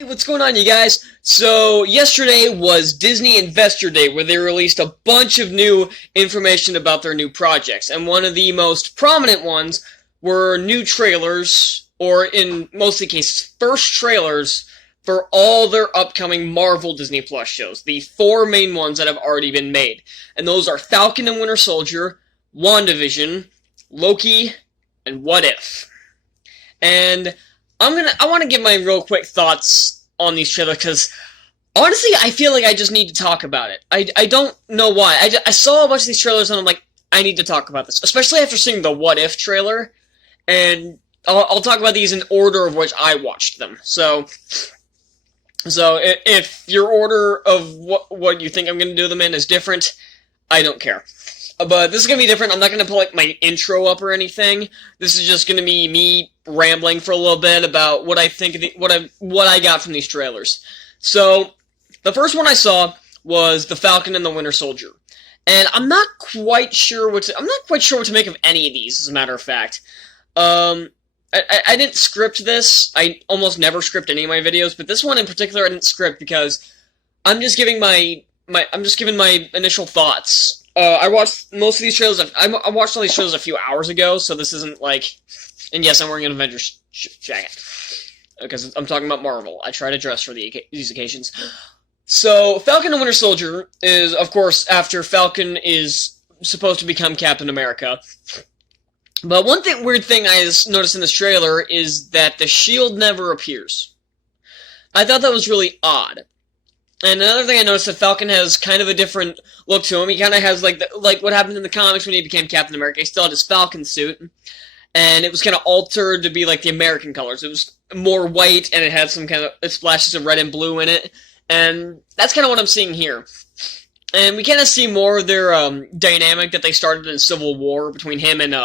Hey, what's going on, you guys? So, yesterday was Disney Investor Day, where they released a bunch of new information about their new projects, and one of the most prominent ones were new trailers, or in most of the cases, first trailers for all their upcoming Marvel Disney Plus shows, the four main ones that have already been made. And those are Falcon and Winter Soldier, WandaVision, Loki, and What If. And I want to give my real quick thoughts on these trailers because honestly, I feel like I just need to talk about it. I don't know why. I saw a bunch of these trailers and I'm like, I need to talk about this, especially after seeing the What If trailer. And I'll talk about these in order of which I watched them. So if your order of what you think I'm going to do them in is different, I don't care. But this is going to be different. I'm not going to pull like my intro up or anything. This is just going to be me rambling for a little bit about what I think of what I got from these trailers. So, the first one I saw was the Falcon and the Winter Soldier. And I'm not quite sure what to make of any of these, as a matter of fact. I didn't script this. I almost never script any of my videos, but this one in particular I didn't script because I'm just giving my initial thoughts. I watched most of these trailers. I watched all these trailers a few hours ago, so this isn't like. And yes, I'm wearing an Avengers jacket because I'm talking about Marvel. I try to dress for these occasions. So, Falcon and Winter Soldier is, of course, after Falcon is supposed to become Captain America. But one weird thing I noticed in this trailer is that the shield never appears. I thought that was really odd. And another thing I noticed that Falcon has kind of a different look to him. He kind of has like what happened in the comics when he became Captain America. He still had his Falcon suit, and it was kind of altered to be like the American colors. It was more white, and it had some kind of splashes of red and blue in it. And that's kind of what I'm seeing here. And we kind of see more of their dynamic that they started in Civil War between him and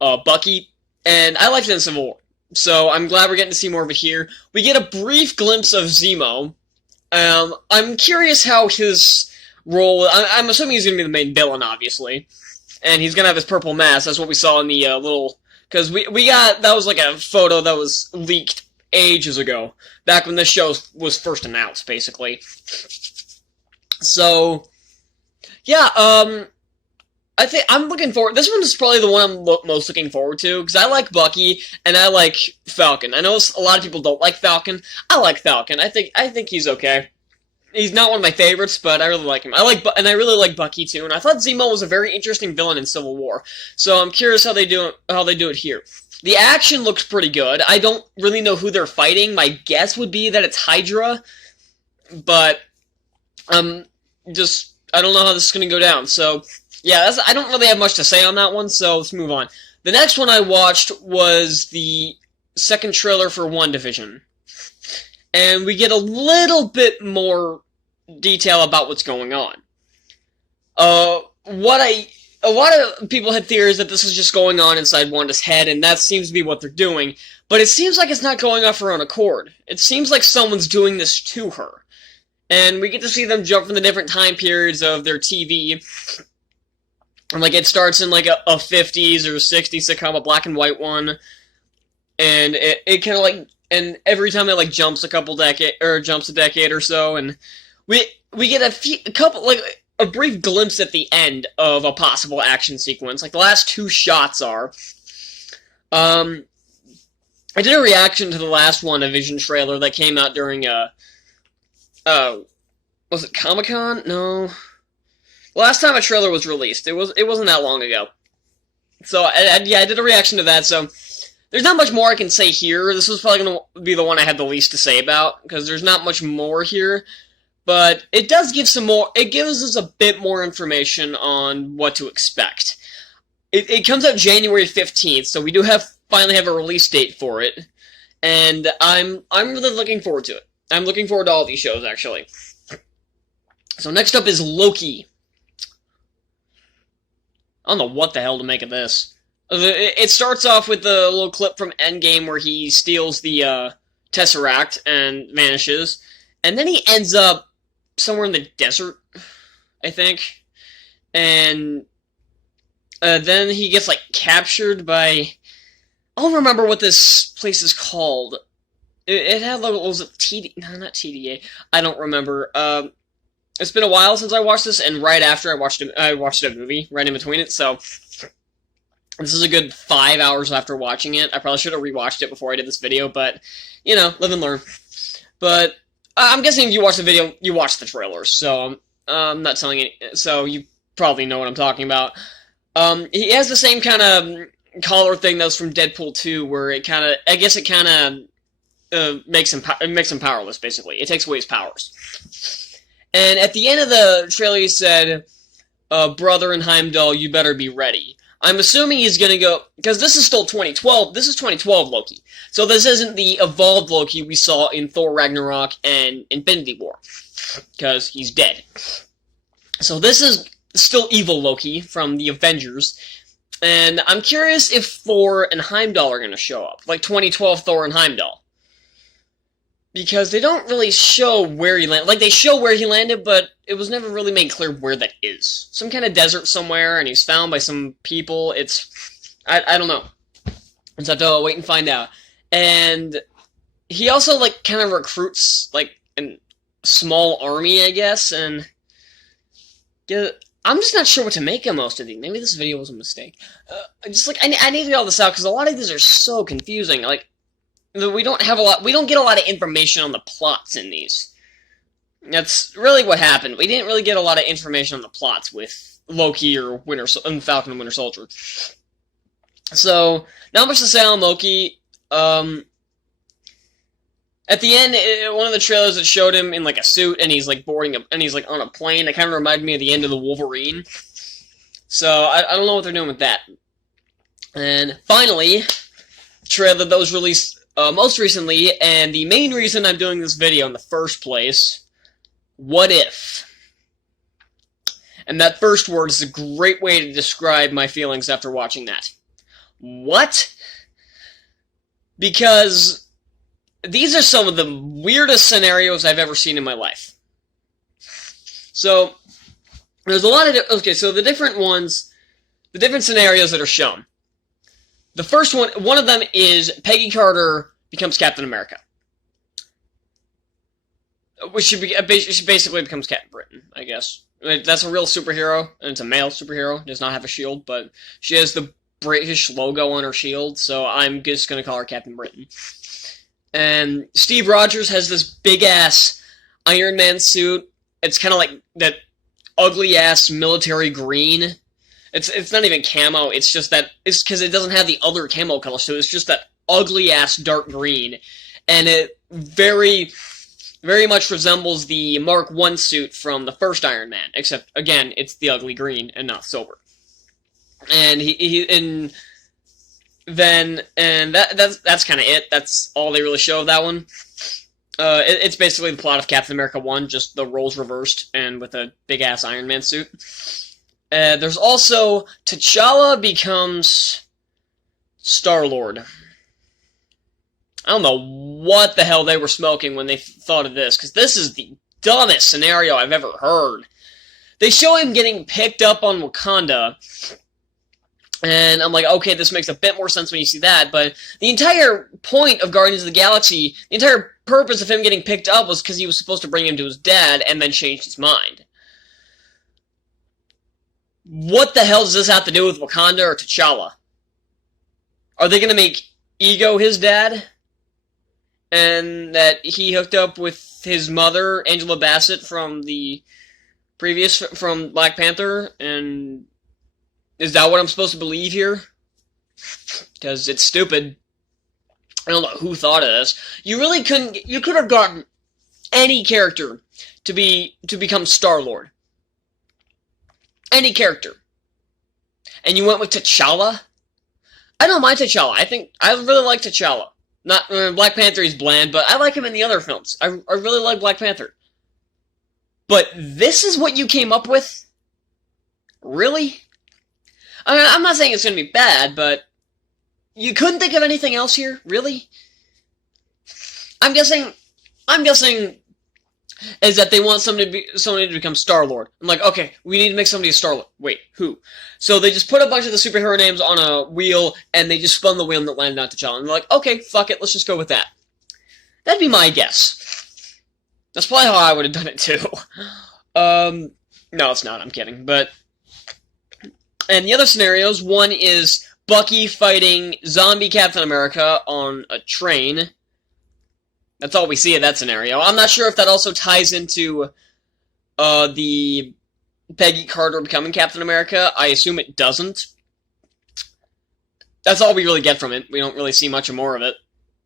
Bucky. And I liked it in Civil War, so I'm glad we're getting to see more of it here. We get a brief glimpse of Zemo. I'm curious how his role. I'm assuming he's going to be the main villain, obviously, and he's going to have his purple mask. That's what we saw in the little. Because we got that was like a photo that was leaked ages ago, back when this show was first announced, basically. So, yeah, I think I'm looking forward. This one is probably the one I'm most looking forward to because I like Bucky and I like Falcon. I know a lot of people don't like Falcon. I like Falcon. I think he's okay. He's not one of my favorites, but I really like him. And I really like Bucky too. And I thought Zemo was a very interesting villain in Civil War. So I'm curious how they do it here. The action looks pretty good. I don't really know who they're fighting. My guess would be that it's Hydra, but I don't know how this is going to go down. So. Yeah, I don't really have much to say on that one, so let's move on. The next one I watched was the second trailer for WandaVision. And we get a little bit more detail about what's going on. A lot of people had theories that this is just going on inside Wanda's head, and that seems to be what they're doing. But it seems like it's not going off her own accord. It seems like someone's doing this to her. And we get to see them jump from the different time periods of their TV. And like it starts in like a 50s or 60s sitcom, a black and white one, and it kind of like, and every time it like jumps a decade or so, and we get a brief glimpse at the end of a possible action sequence. Like the last two shots are, I did a reaction to the last WandaVision trailer that came out during was it Comic-Con? No. Last time a trailer was released, it wasn't that long ago. So, yeah, I did a reaction to that, so there's not much more I can say here. This was probably going to be the one I had the least to say about, because there's not much more here. But it does give it gives us a bit more information on what to expect. It comes out January 15th, so we do finally have a release date for it. And I'm really looking forward to it. I'm looking forward to all these shows, actually. So next up is Loki. I don't know what the hell to make of this. It starts off with a little clip from Endgame where he steals the Tesseract and vanishes. And then he ends up somewhere in the desert, I think. And then he gets, like, captured by... I don't remember what this place is called. it had like, what was it, TD? No, not TDA. I don't remember. It's been a while since I watched this, and right after I watched a movie right in between it. So this is a good 5 hours after watching it. I probably should have rewatched it before I did this video, but you know, live and learn. But I'm guessing if you watch the video, you watched the trailers. So I'm not telling you. So you probably know what I'm talking about. He has the same kind of collar thing that was from Deadpool 2, where it kind of, I guess it kind of makes him powerless. Basically, it takes away his powers. And at the end of the trailer, he said, "Brother in Heimdall, you better be ready." I'm assuming he's gonna go, because this is still 2012. This is 2012 Loki, so this isn't the evolved Loki we saw in Thor Ragnarok and Infinity War, because he's dead. So this is still evil Loki from the Avengers, and I'm curious if Thor and Heimdall are gonna show up, like 2012 Thor and Heimdall. Because they don't really show where he landed. Like, they show where he landed, but it was never really made clear where that is. Some kind of desert somewhere, and he's found by some people. I don't know. Just have to wait and find out. And he also, like, kind of recruits, like, a small army, I guess, and yeah, I'm just not sure what to make of most of these. Maybe this video was a mistake. I need to get all this out, because a lot of these are so confusing. Like, we don't get a lot of information on the plots in these. That's really what happened. We didn't really get a lot of information on the plots with Loki or Falcon and Winter Soldier. So, not much to say on Loki. At the end, one of the trailers that showed him in like a suit, and he's like he's like on a plane. It kind of reminded me of the end of the Wolverine. So, I don't know what they're doing with that. And finally, trailer that was released most recently, and the main reason I'm doing this video in the first place, what if? And that first word is a great way to describe my feelings after watching that. What? Because these are some of the weirdest scenarios I've ever seen in my life. So, there's a lot of... Okay, so the different scenarios that are shown. The first one of them is Peggy Carter becomes Captain America. She basically becomes Captain Britain, I guess. That's a real superhero, and it's a male superhero. Does not have a shield, but she has the British logo on her shield, so I'm just going to call her Captain Britain. And Steve Rogers has this big-ass Iron Man suit. It's kind of like that ugly-ass military green. It's not even camo, it's just that, it's because it doesn't have the other camo color, so it's just that ugly-ass dark green. And it very, very much resembles the Mark I suit from the first Iron Man, except, again, it's the ugly green and not silver. And that's kind of it. That's all they really show of that one. It's basically the plot of Captain America 1, just the roles reversed, and with a big-ass Iron Man suit. There's also T'Challa becomes Star-Lord. I don't know what the hell they were smoking when they thought of this, because this is the dumbest scenario I've ever heard. They show him getting picked up on Wakanda, and I'm like, okay, this makes a bit more sense when you see that, but the entire point of Guardians of the Galaxy, the entire purpose of him getting picked up was because he was supposed to bring him to his dad, and then changed his mind. What the hell does this have to do with Wakanda or T'Challa? Are they going to make Ego his dad? And that he hooked up with his mother, Angela Bassett, from Black Panther? And is that what I'm supposed to believe here? Because it's stupid. I don't know who thought of this. You could have gotten any character to become Star-Lord. Any character. And you went with T'Challa? I don't mind T'Challa. I really like T'Challa. Not Black Panther, he's bland, but I like him in the other films. I really like Black Panther. But this is what you came up with? Really? I mean, I'm not saying it's going to be bad, but you couldn't think of anything else here? Really? I'm guessing is that they want somebody to become Star-Lord. I'm like, okay, we need to make somebody a Star-Lord. Wait, who? So they just put a bunch of the superhero names on a wheel, and they just spun the wheel and it landed on T'Challa. And they're like, okay, fuck it, let's just go with that. That'd be my guess. That's probably how I would have done it too. No, it's not. I'm kidding. But and the other scenarios, one is Bucky fighting zombie Captain America on a train. That's all we see of that scenario. I'm not sure if that also ties into the Peggy Carter becoming Captain America. I assume it doesn't. That's all we really get from it. We don't really see much more of it.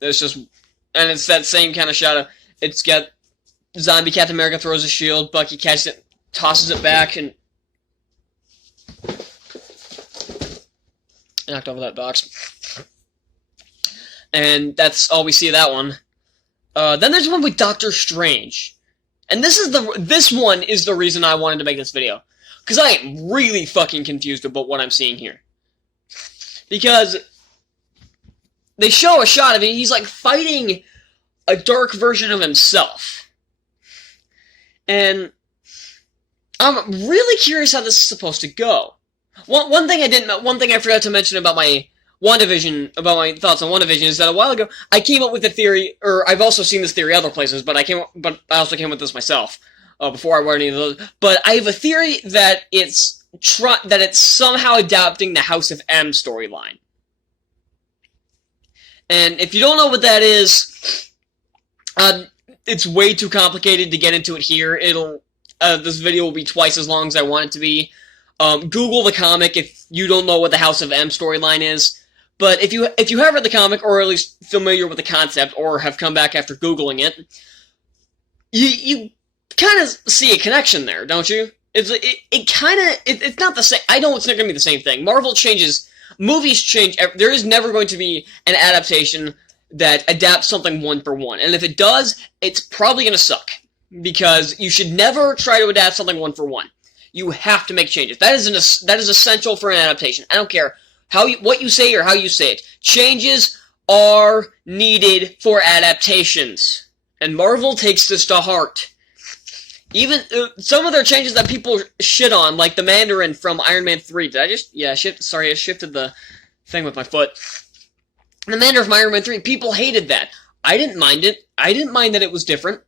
There's just... And it's that same kind of shot of... It's got zombie Captain America throws a shield, Bucky catches it, tosses it back, and... knocked over that box. And that's all we see of that one. Then there's one with Doctor Strange. And this one is the reason I wanted to make this video. Because I am really fucking confused about what I'm seeing here. Because they show a shot of it, he's like fighting a dark version of himself. And I'm really curious how this is supposed to go. One thing I forgot to mention about my WandaVision, about my thoughts on WandaVision, is that a while ago I came up with a theory, or I've also seen this theory other places, but I also came up with this myself before I wrote any of those. But I have a theory that it's somehow adapting the House of M storyline. And if you don't know what that is, it's way too complicated to get into it here. This video will be twice as long as I want it to be. Google the comic if you don't know what the House of M storyline is. But if you have read the comic, or at least familiar with the concept, or have come back after Googling it, you kind of see a connection there, don't you? It's not the same. I know it's not going to be the same thing. Marvel changes, movies change. There is never going to be an adaptation that adapts something one for one. And if it does, it's probably going to suck. Because you should never try to adapt something one for one. You have to make changes. That is essential for an adaptation. I don't care what you say or how you say it. Changes are needed for adaptations. And Marvel takes this to heart. Even some of their changes that people shit on, like the Mandarin from Iron Man 3. Did I just... Yeah, I shifted the thing with my foot. The Mandarin from Iron Man 3, people hated that. I didn't mind it. I didn't mind that it was different.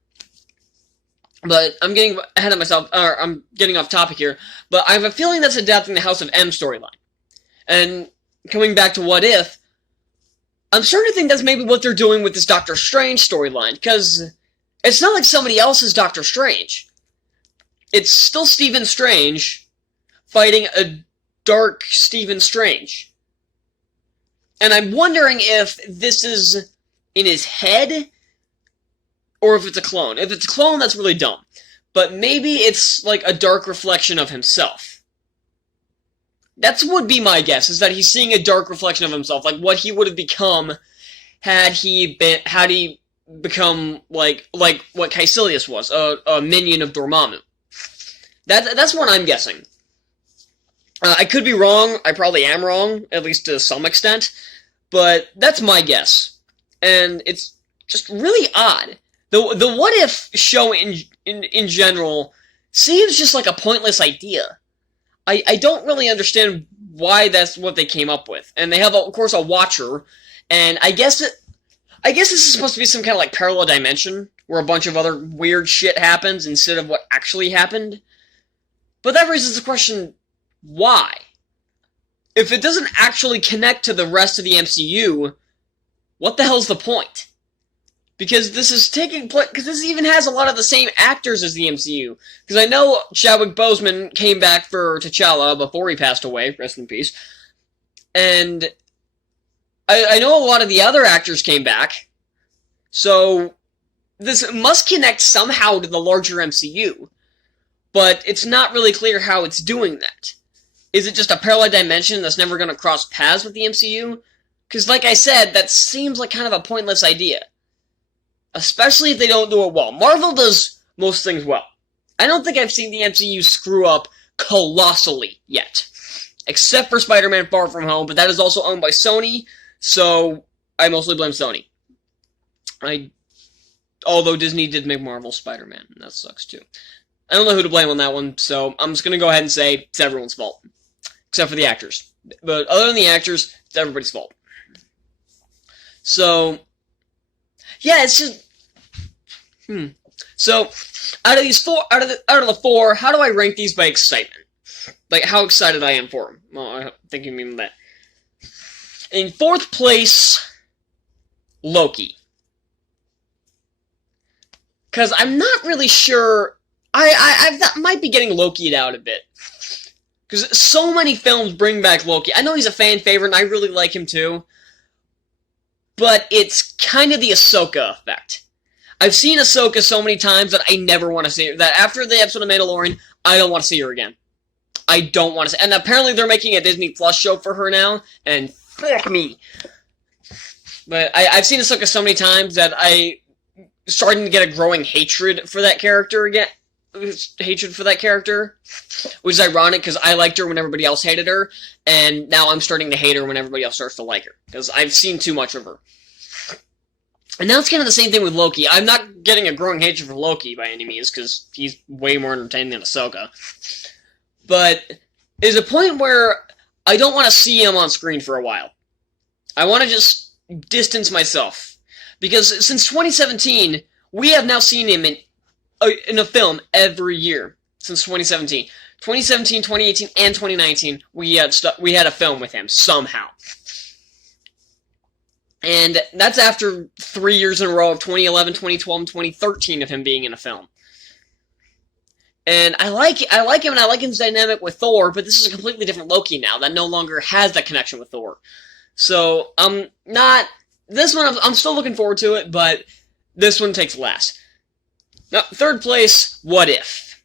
But I'm getting ahead of myself, or I'm getting off topic here. But I have a feeling that's adapting the House of M storyline. And coming back to What If, I'm starting to think that's maybe what they're doing with this Doctor Strange storyline. Because it's not like somebody else is Doctor Strange. It's still Stephen Strange fighting a dark Stephen Strange. And I'm wondering if this is in his head, or if it's a clone. If it's a clone, that's really dumb. But maybe it's like a dark reflection of himself. That would be my guess, is that he's seeing a dark reflection of himself, like what he would have become had he become like what Caecilius was, a minion of Dormammu. That's what I'm guessing. I could be wrong. I probably am wrong, at least to some extent. But that's my guess. And it's just really odd. The What If show in general seems just like a pointless idea. I don't really understand why that's what they came up with. And they have, of course, a Watcher. And I guess this is supposed to be some kind of like parallel dimension where a bunch of other weird shit happens instead of what actually happened. But that raises the question, why? If it doesn't actually connect to the rest of the MCU, what the hell's the point? Because this is taking place, because this even has a lot of the same actors as the MCU. Because I know Chadwick Boseman came back for T'Challa before he passed away, rest in peace. And I know a lot of the other actors came back. So this must connect somehow to the larger MCU. But it's not really clear how it's doing that. Is it just a parallel dimension that's never going to cross paths with the MCU? Because like I said, that seems like kind of a pointless idea. Especially if they don't do it well. Marvel does most things well. I don't think I've seen the MCU screw up colossally yet. Except for Spider-Man Far From Home, but that is also owned by Sony, so I mostly blame Sony. Although Disney did make Marvel Spider-Man, and that sucks too. I don't know who to blame on that one, so I'm just gonna go ahead and say it's everyone's fault. Except for the actors. But other than the actors, it's everybody's fault. So, yeah, it's just... So, out of the four, how do I rank these by excitement? Like, how excited I am for them. Well, I think you mean that. In fourth place, Loki. Because I'm not really sure. I might be getting Loki'd out a bit. Because so many films bring back Loki. I know he's a fan favorite, and I really like him too. But it's kind of the Ahsoka effect. I've seen Ahsoka so many times that I never want to see her. That after the episode of Mandalorian, I don't want to see her again. I don't want to see. And apparently they're making a Disney Plus show for her now, and fuck me. But I've seen Ahsoka so many times that I starting to get a growing hatred for that character again. Hatred for that character, which is ironic because I liked her when everybody else hated her, and now I'm starting to hate her when everybody else starts to like her because I've seen too much of her. And now it's kind of the same thing with Loki. I'm not getting a growing hatred for Loki by any means because he's way more entertaining than Ahsoka. But there's a point where I don't want to see him on screen for a while. I want to just distance myself because since 2017, we have now seen him in a film every year since 2017. 2017, 2018, and 2019, we had a film with him somehow. And that's after 3 years in a row of 2011, 2012, and 2013 of him being in a film. And I like him, and I like his dynamic with Thor, but this is a completely different Loki now that no longer has that connection with Thor. So, this one, I'm still looking forward to it, but this one takes last. Now, third place, What If?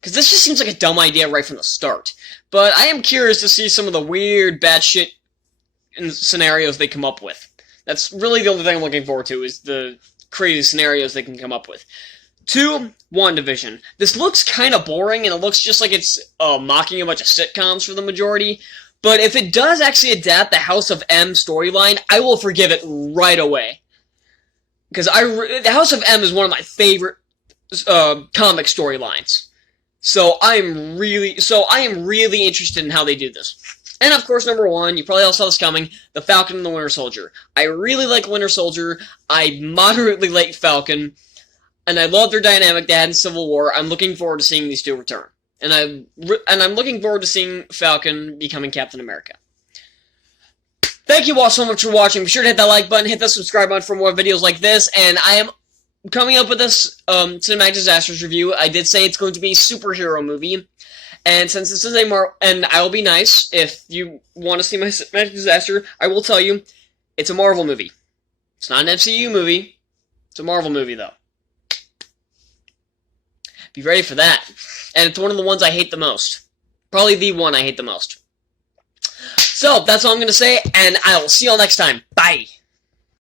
Because this just seems like a dumb idea right from the start. But I am curious to see some of the weird, bad shit scenarios they come up with. That's really the only thing I'm looking forward to, is the crazy scenarios they can come up with. 2, WandaVision. This looks kind of boring, and it looks just like it's mocking a bunch of sitcoms for the majority. But if it does actually adapt the House of M storyline, I will forgive it right away. Because the House of M is one of my favorite comic storylines. So I am really interested in how they do this. And of course, number 1, you probably all saw this coming, the Falcon and the Winter Soldier. I really like Winter Soldier, I moderately like Falcon, and I love their dynamic they had in Civil War. I'm looking forward to seeing these two return. And I'm looking forward to seeing Falcon becoming Captain America. Thank you all so much for watching. Be sure to hit that like button, hit the subscribe button for more videos like this, and I am coming up with this Cinematic Disasters review. I did say it's going to be a superhero movie. And since this is and I will be nice, if you want to see my Cinematic Disaster, I will tell you, it's a Marvel movie. It's not an MCU movie. It's a Marvel movie, though. Be ready for that. And it's one of the ones I hate the most. Probably the one I hate the most. So, that's all I'm going to say, and I will see you all next time. Bye!